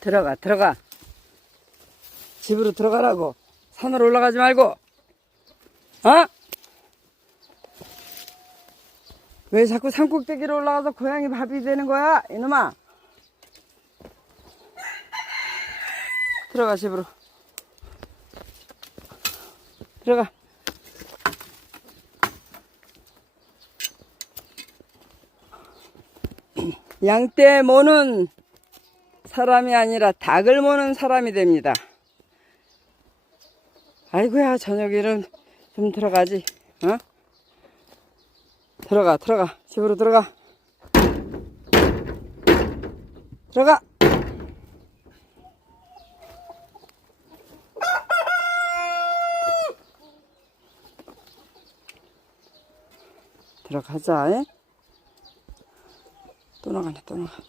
들어가, 들어가. 집으로 들어가라고. 산으로 올라가지 말고. 어? 왜 자꾸 산꼭대기로 올라가서 고양이 밥이 되는 거야? 이놈아. 들어가, 집으로. 들어가. 양떼 모는 사람이 아니라 닭을 모는 사람이 됩니다. 아이고야 저녁에는 좀 들어가지. 어? 들어가 들어가 집으로 들어가. 들어가. 들어가자. 에? 또 나가네 또 나가.